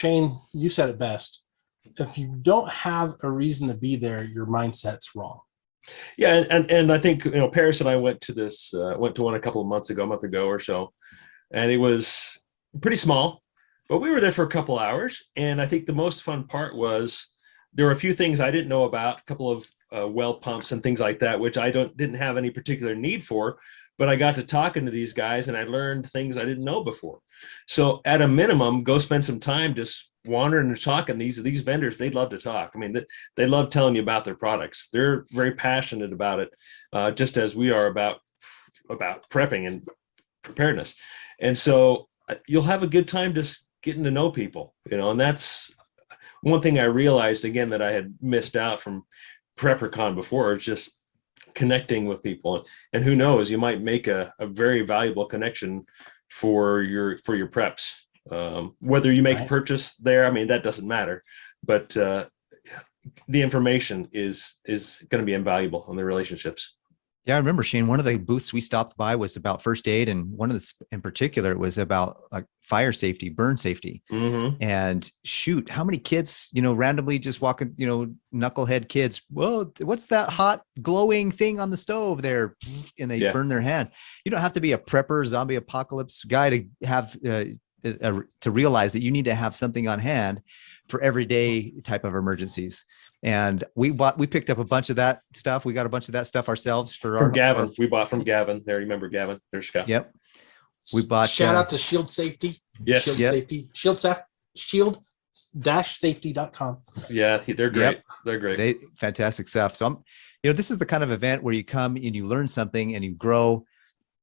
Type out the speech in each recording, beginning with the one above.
Shane, you said it best. If you don't have a reason to be there, your mindset's wrong. Yeah, and I think Paris and I went to one a couple of months ago, a month ago or so, and it was pretty small, but we were there for a couple hours, and I think the most fun part was there were a few things I didn't know about, a couple of well pumps and things like that, which I didn't have any particular need for, but I got to talking to these guys and I learned things I didn't know before. So at a minimum, go spend some time just wandering and talking. These vendors, they love to talk. I mean, they love telling you about their products. They're very passionate about it, just as we are about prepping and preparedness. And so you'll have a good time just getting to know people, and that's one thing I realized again that I had missed out from PrepperCon before, is just connecting with people. And who knows, you might make a very valuable connection for your preps. Whether you make a purchase there, I mean, that doesn't matter, but the information is going to be invaluable in the relationships. Yeah, I remember, Shane, one of the booths we stopped by was about first aid. And one of the, in particular, was about like fire safety, burn safety. Mm-hmm. And shoot, how many kids, randomly just walking, knucklehead kids, whoa, what's that hot glowing thing on the stove there? And they burn their hand. You don't have to be a prepper, zombie apocalypse guy to have, to realize that you need to have something on hand for everyday type of emergencies. And we picked up a bunch of that stuff. We got a bunch of that stuff ourselves from Gavin. We bought from Gavin. There, you remember Gavin? There's Scott. Yep. We bought. Shout out to Shield Safety. Yes. Shield Safety. Shield-safety.com. Yeah, they're great. Yep. They're great. Fantastic stuff. So this is the kind of event where you come and you learn something and you grow.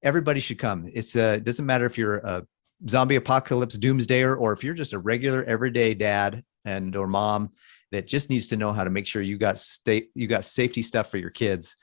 Everybody should come. It doesn't matter if you're a zombie apocalypse doomsdayer or if you're just a regular everyday dad or mom that just needs to know how to make sure you got safety stuff for your kids.